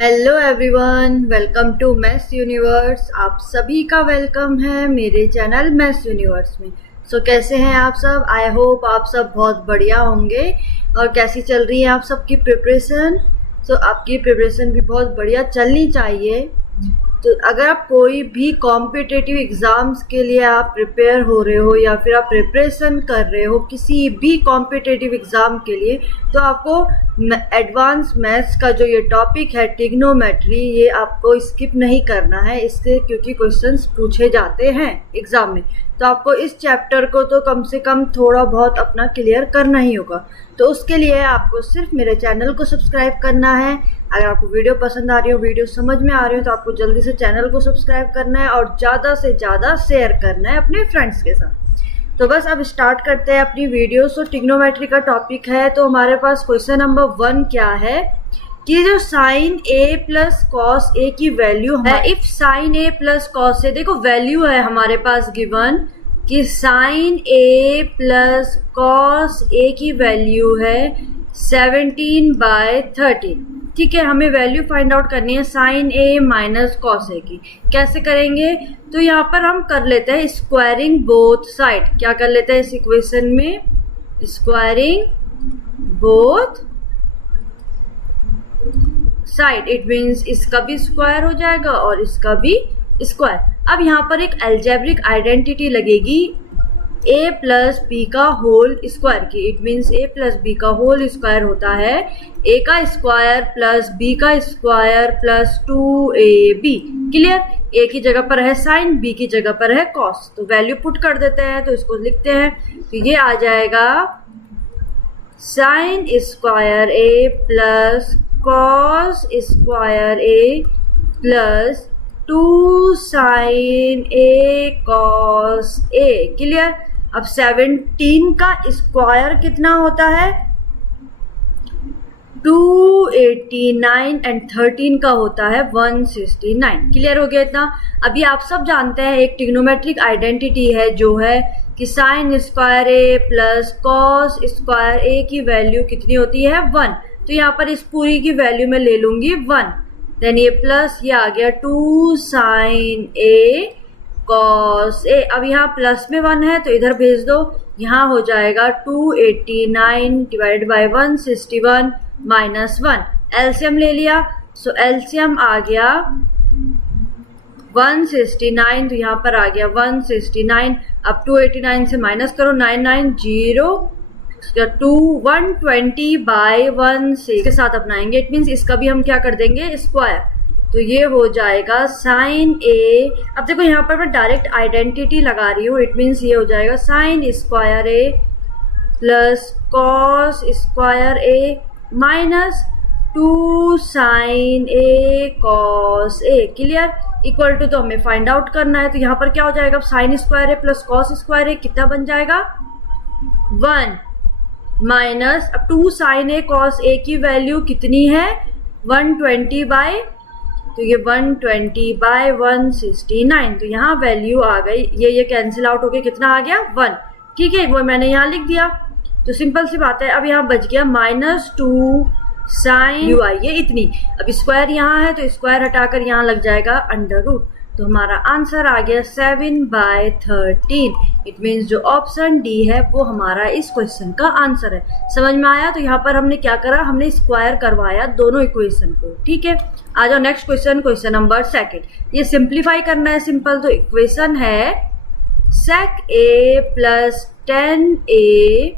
Hello everyone, welcome to maths universe. आप सभी का वेलकम है मेरे चैनल मैथ्स यूनिवर्स में। कैसे हैं आप सब? आई होप आप सब बहुत बढ़िया होंगे। और कैसी चल रही है आप सबकी प्रिपरेशन? आपकी प्रिपरेशन भी बहुत बढ़िया चलनी चाहिए। तो अगर आप कोई भी कॉम्पिटिटिव एग्ज़ाम्स के लिए आप प्रिपेयर हो रहे हो या फिर आप प्रिपरेशन कर रहे हो किसी भी कॉम्पिटिटिव एग्ज़ाम के लिए, तो आपको एडवांस मैथ्स का जो ये टॉपिक है ट्रिग्नोमेट्री, ये आपको स्किप नहीं करना है इससे, क्योंकि क्वेश्चंस पूछे जाते हैं एग्ज़ाम में। तो आपको इस चैप्टर को तो कम से कम थोड़ा बहुत अपना क्लियर करना ही होगा। तो उसके लिए आपको सिर्फ मेरे चैनल को सब्सक्राइब करना है। अगर आपको वीडियो पसंद आ रही हो, वीडियो समझ में आ रही हो, तो आपको जल्दी से चैनल को सब्सक्राइब करना है और ज़्यादा से ज़्यादा शेयर करना है अपने फ्रेंड्स के साथ। तो बस अब स्टार्ट करते हैं अपनी वीडियो। ट्रिग्नोमेट्री का टॉपिक है। तो हमारे पास क्वेश्चन नंबर 1 क्या है कि जो sine A plus cos A की वैल्यू है, if sine A plus cos A, देखो वैल्यू है हमारे पास गिवन कि sine A plus cos A की वैल्यू है 17/13। ठीक है, हमें वैल्यू फाइंड आउट करनी है sign A minus cos A की। कैसे करेंगे? तो यहाँ पर हम कर लेते हैं स्क्वायरिंग बोथ साइड। क्या कर लेते हैं इस इक्वेशन में? Squaring both side. It means इसका भी स्क्वायर हो जाएगा और इसका भी स्क्वायर। अब यहाँ पर एक अलजेब्रिक आइडेंटिटी लगेगी a प्लस बी का होल स्क्वायर की। It means a plus b का होल स्क्वायर होता है a का स्क्वायर प्लस b का square plus 2ab। Clear? a की जगह पर है साइन, b की जगह पर है कॉस। तो वैल्यू पुट कर देते हैं, तो इसको लिखते हैं। तो ये आ जाएगा sine square a plus cos square a plus 2 sine a cos a। Clear? अब 17 का स्क्वायर कितना होता है? 289 एंड 13 का होता है 169। क्लियर हो गया इतना? अभी आप सब जानते हैं एक ट्रिग्नोमेट्रिक आइडेंटिटी है जो है कि sine square a plus cos square a की वैल्यू कितनी होती है? 1। तो यहाँ पर इस पूरी की वैल्यू में ले लूंगी 1। देन ये प्लस ये आ गया 2 साइन a कॉस a। अब यहाँ प्लस में 1 है तो इधर भेज दो। यहाँ हो जाएगा 289 डिवाइडेड बाई 161 माइनस 1। एलसीएम ले लिया। एलसीएम आ गया 169। तो यहाँ पर आ गया 169। अब 289 से माइनस करो, 990 120/1 के साथ अपनाएंगे। इट मीन्स इसका भी हम क्या कर देंगे? स्क्वायर। तो ये हो जाएगा साइन ए। अब देखो यहाँ पर मैं डायरेक्ट आइडेंटिटी लगा रही हूँ। इट मीन्स ये हो जाएगा sine square A plus cos square A minus 2 sine a cos a. Clear? Equal to, तो हमें फाइंड आउट करना है। तो यहाँ पर क्या हो जाएगा? साइन स्क्वायर ए प्लस कॉस स्क्वायर ए कितना बन जाएगा? 1 माइनस, अब 2 साइन ए कॉस ए की वैल्यू कितनी है? 120 तो ये 120/169। तो यहाँ वैल्यू आ गई, ये कैंसिल आउट हो गया, कितना आ गया? 1। ठीक है, वो मैंने यहाँ लिख दिया। तो सिंपल सी बात है। अब यहाँ बच गया -2 साइन यू आई, ये इतनी। अब स्क्वायर यहाँ है तो स्क्वायर हटाकर यहाँ लग जाएगा अंडर रूट। तो हमारा आंसर आ गया 7/13। इट मीन्स जो ऑप्शन डी है वो हमारा इस क्वेश्चन का आंसर है। समझ में आया? तो यहाँ पर हमने क्या करा? हमने स्क्वायर करवाया दोनों इक्वेशन को। ठीक है, आ जाओ नेक्स्ट क्वेश्चन, क्वेश्चन नंबर 2। ये सिंप्लीफाई करना है सिंपल। तो इक्वेशन है sec a plus 10a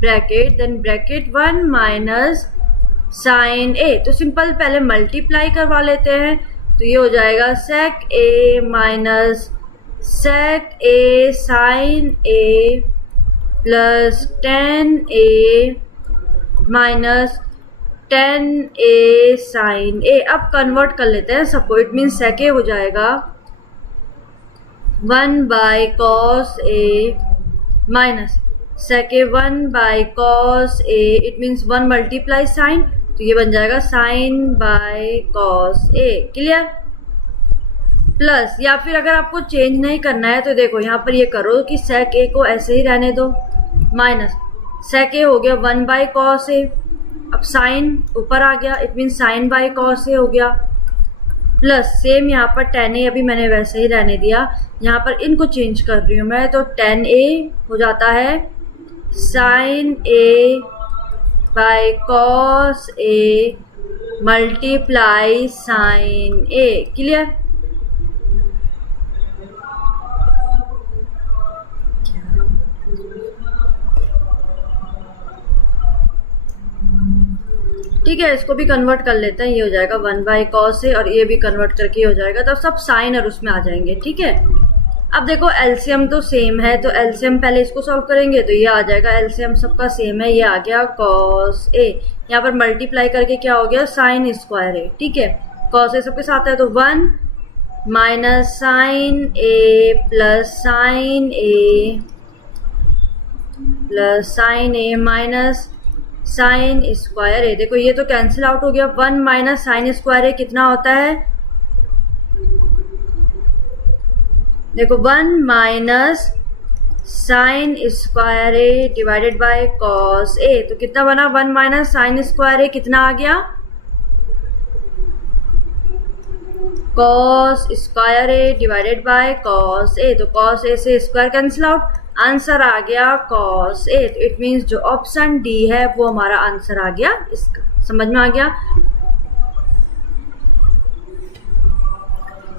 bracket then bracket 1 minus sine a। तो सिंपल पहले मल्टीप्लाई करवा लेते हैं। तो ये हो जाएगा sec a minus sec a sine a plus 10a minus 10a sine a। अब कन्वर्ट कर लेते हैं सबको। इट मीन्स sec a हो जाएगा 1/cos a minus sec a 1/cos a। It means 1 multiply sine, तो ये बन जाएगा sin/cos a। क्लियर? प्लस, या फिर अगर आपको चेंज नहीं करना है तो देखो यहाँ पर ये करो कि sec a को ऐसे ही रहने दो, माइनस sec a हो गया 1/cos a। अब साइन ऊपर आ गया, it mean sine by cos A हो गया, प्लस सेम यहाँ पर tan a अभी मैंने वैसे ही रहने दिया, यहाँ पर इनको चेंज कर रही हूँ मैं, तो tan a हो जाता है sine a by cos a multiply sine a। Clear? ठीक है, इसको भी कन्वर्ट कर लेते हैं, ये हो जाएगा 1 बाई कॉस ए और ये भी कन्वर्ट करके हो जाएगा, तो सब साइन और उसमें आ जाएंगे। ठीक है, अब देखो एलसीएम तो सेम है, तो एलसीएम पहले इसको सॉल्व करेंगे तो ये आ जाएगा, एलसीएम सबका सेम है, ये आ गया कॉस ए, यहाँ पर मल्टीप्लाई करके क्या हो गया साइन स्क्वायर ए। ठीक है, कॉस ए सबके साथ है तो 1 minus sign A plus sign A plus sign A minus sine square ए। देखो ये तो कैंसिल आउट हो गया, 1 माइनस साइन स्क्वायर ए कितना होता है, देखो 1 minus sine square A divided by cos A, तो कितना बना 1 माइनस साइन स्क्वायर ए कितना आ गया cos square A divided by cos A, तो कॉस ए से स्क्वायर कैंसिल आउट, आंसर आ गया कॉस ए। तो इट मीन्स जो ऑप्शन डी है वो हमारा आंसर आ गया इसका। समझ में आ गया?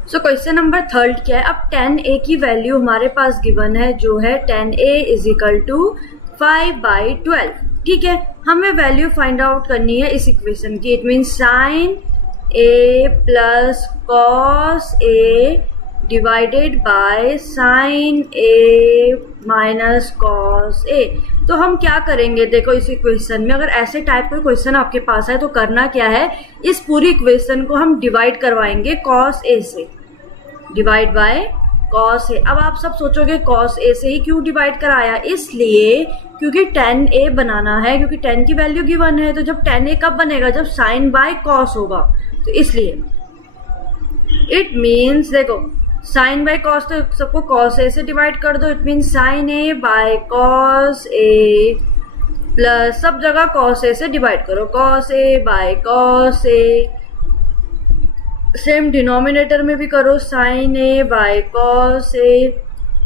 सो क्वेश्चन नंबर 3 क्या है, अब tan a की वैल्यू हमारे पास गिवन है जो है tan a is equal to 5/12। ठीक है, हमें वैल्यू फाइंड आउट करनी है इस इक्वेशन की, it means sign a plus cos a divided by sine a minus cos a। तो हम क्या करेंगे, देखो इस इक्वेशन में अगर ऐसे टाइप का क्वेश्चन आपके पास है तो करना क्या है, इस पूरी इक्वेशन को हम डिवाइड करवाएंगे कॉस a से, डिवाइड बाय कॉस a। अब आप सब सोचोगे कॉस a से ही क्यों डिवाइड कराया, इसलिए क्योंकि tan a बनाना है, क्योंकि tan की वैल्यू गिवन है, तो जब tan a कब बनेगा, जब साइन बाय कॉस होगा, तो इसलिए इट मीन्स देखो साइन बाय कॉस, तो सबको कॉस ए से डिवाइड कर दो, it means sine a by cos a plus सब जगह कॉस ए से डिवाइड करो, cos a by cos a, same denominator में भी करो sine a by cos a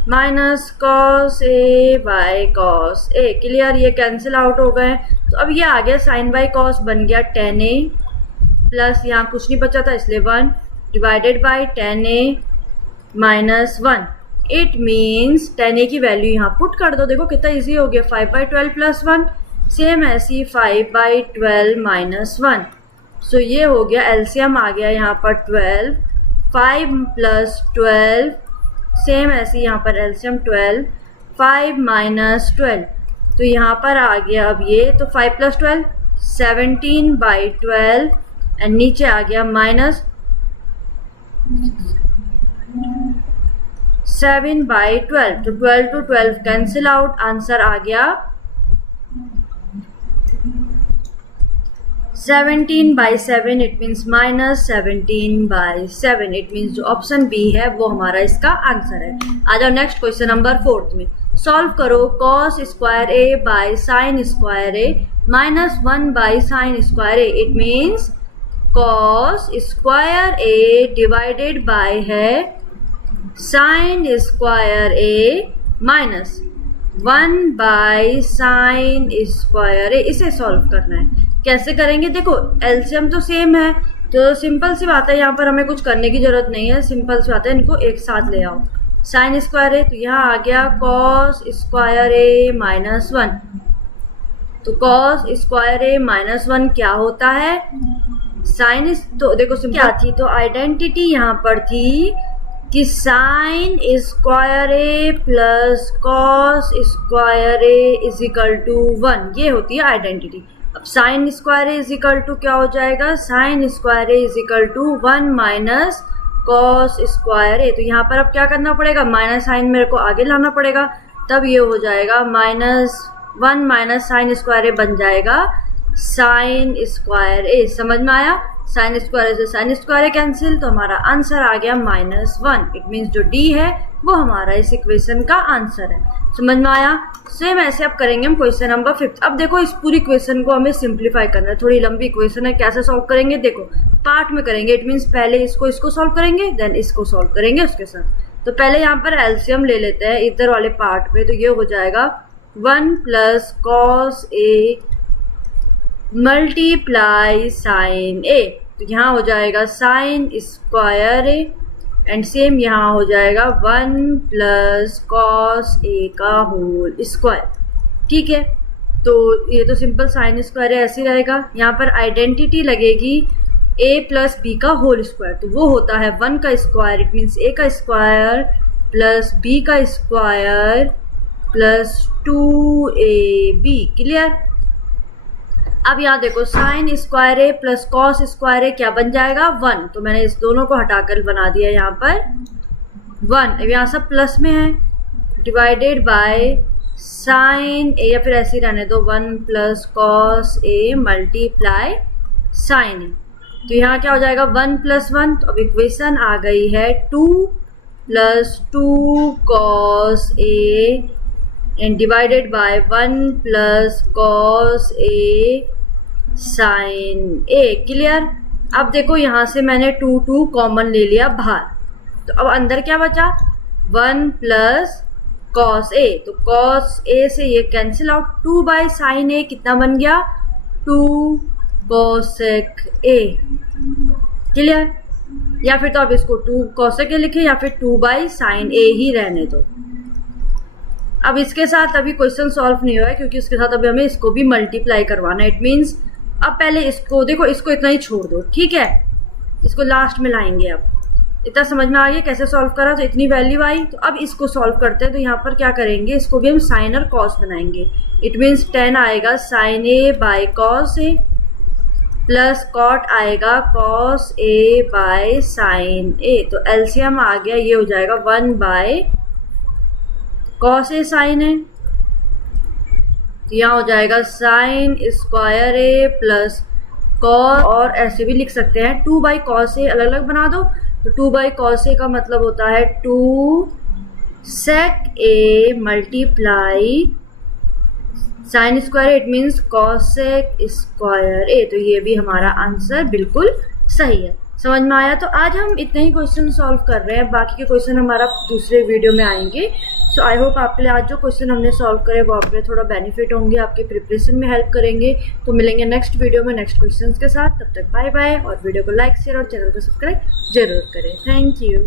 minus cos a by cos a. Clear? ये कैंसिल आउट हो गए, तो अब ये आ गया साइन बाय कॉस बन गया tan a प्लस यहाँ कुछ नहीं बचा था इसलिए 1 divided by tan a minus 1। It means tan a की वैल्यू यहाँ पुट कर दो, देखो कितना इजी हो गया, 5/12 प्लस 1, सेम ऐसी 5/12 माइनस 1। सो ये हो गया, एलसीएम आ गया यहाँ पर 12, 5 प्लस 12, सेम ऐसी यहाँ पर एलसीएम 12, 5 माइनस 12, तो यहाँ पर आ गया अब ये, तो 5 प्लस 12 17/12 एंड नीचे आ गया माइनस 7/12, तो 12 to 12 कैंसिल आउट, आंसर आ गया 17/7, it means minus 17/7। It means जो ऑप्शन बी है वो हमारा इसका आंसर है। आ जाओ नेक्स्ट क्वेश्चन नंबर 4 में, सॉल्व करो cos square A by sine square A minus 1 by sine square A. It means cos square A divided by है sine square A minus 1 by sine square A. इसे solve करना है, कैसे करेंगे, देखो LCM तो सेम है, तो सिंपल सी बात है, यहाँ पर हमें कुछ करने की जरूरत नहीं है, सिंपल सी बात है, इनको एक साथ ले आओ, साइन स्क्वायर ए, तो यहाँ आ गया कॉस स्क्वायर ए माइनस 1, तो कॉस स्क्वायर ए माइनस 1 क्या होता है साइन, तो देखो क्या थी, तो आइडेंटिटी यहाँ पर थी कि sine square A plus cos square A is equal to 1, ये होती है आइडेंटिटी। अब sine square A is equal to क्या हो जाएगा, sine square A is equal to 1 minus cos square A. तो यहाँ पर अब क्या करना पड़ेगा, माइनस साइन मेरे को आगे लाना पड़ेगा, तब ये हो जाएगा -1 माइनस साइन स्क्वायर ए बन जाएगा साइन स्क्वायर ए। समझ में आया? साइन स्क्वायर से साइन स्क्वायर कैंसिल, तो हमारा आंसर आ गया -1। इट मीन्स जो डी है वो हमारा इस इक्वेशन का आंसर है। समझ में आया? सेम ऐसे अब करेंगे हम क्वेश्चन नंबर 5। अब देखो इस पूरी क्वेश्चन को हमें सिंप्लीफाई करना है, थोड़ी लंबी इक्वेशन है, कैसे सॉल्व करेंगे देखो पार्ट में करेंगे। इट मीन्स पहले इसको सॉल्व करेंगे, देन इसको सॉल्व करेंगे उसके साथ। तो पहले यहाँ पर एलसीएम ले लेते हैं इधर वाले पार्ट पे, तो ये हो जाएगा 1 + cos A multiply sine A, तो यहाँ हो जाएगा sine square A and same यहाँ हो जाएगा 1 + cos A का होल स्क्वायर। ठीक है, तो ये तो सिंपल साइन स्क्वायर है, ऐसे रहेगा। यहाँ पर आइडेंटिटी लगेगी a + b का होल स्क्वायर, तो वो होता है 1 का स्क्वायर। इट मीन्स a का स्क्वायर प्लस b का स्क्वायर प्लस 2ab। क्लियर? अब यहाँ देखो साइन स्क्वायर ए प्लस कॉस स्क्वायर ए क्या बन जाएगा 1, तो मैंने इस दोनों को हटाकर बना दिया यहाँ पर 1। अब यहाँ सब प्लस में है, डिवाइडेड बाय साइन ए, या फिर ऐसे ही रहने दो 1 + cos A मल्टीप्लाई साइन ए। तो यहाँ क्या हो जाएगा 1 + 1, तो अब इक्वेशन आ गई है 2 + 2 cos A and divided by 1 + cos A sine A। Clear? अब देखो यहाँ से मैंने 2 कॉमन ले लिया बाहर, तो अब अंदर क्या बचा 1 + cos A, तो cos A से ये कैंसिल आउट, 2/sin A कितना बन गया 2 cosec A। क्लियर? या फिर तो आप इसको 2 cosec A लिखें या फिर 2/sin A ही रहने दो। अब इसके साथ अभी क्वेश्चन सॉल्व नहीं हुआ है क्योंकि इसके साथ अभी हमें इसको भी मल्टीप्लाई करवाना है। इट मीन्स अब पहले इसको देखो, इसको इतना ही छोड़ दो, ठीक है, इसको लास्ट में लाएंगे। अब इतना समझ में आ गया कैसे सॉल्व करा, तो इतनी वैल्यू आई। तो अब इसको सॉल्व करते हैं, तो यहाँ पर क्या करेंगे, इसको भी हम साइन और कॉस बनाएंगे। इट मीन्स 10 आएगा sin A/cos A plus cot आएगा cos A/sin A, तो एलसीएम आ गया, ये हो जाएगा 1/cos A sin A। यहाँ हो जाएगा sin square A plus cos, और ऐसे भी लिख सकते हैं 2/cos A, अलग अलग बना दो। तो 2/cos A का मतलब होता है 2 sec A multiply sine square, it means cosec square A। तो ये भी हमारा आंसर बिल्कुल सही है। समझ में आया? तो आज हम इतने ही क्वेश्चन सॉल्व कर रहे हैं, बाकी के क्वेश्चन हमारा दूसरे वीडियो में आएंगे। सो आई होप आपके लिए आज जो क्वेश्चन हमने सॉल्व करे वो आपके लिए थोड़ा बेनिफिट होंगे, आपके प्रिपरेशन में हेल्प करेंगे। तो मिलेंगे नेक्स्ट वीडियो में नेक्स्ट क्वेश्चंस के साथ। तब तक बाय बाय, और वीडियो को लाइक शेयर और चैनल को सब्सक्राइब जरूर करें। Thank you.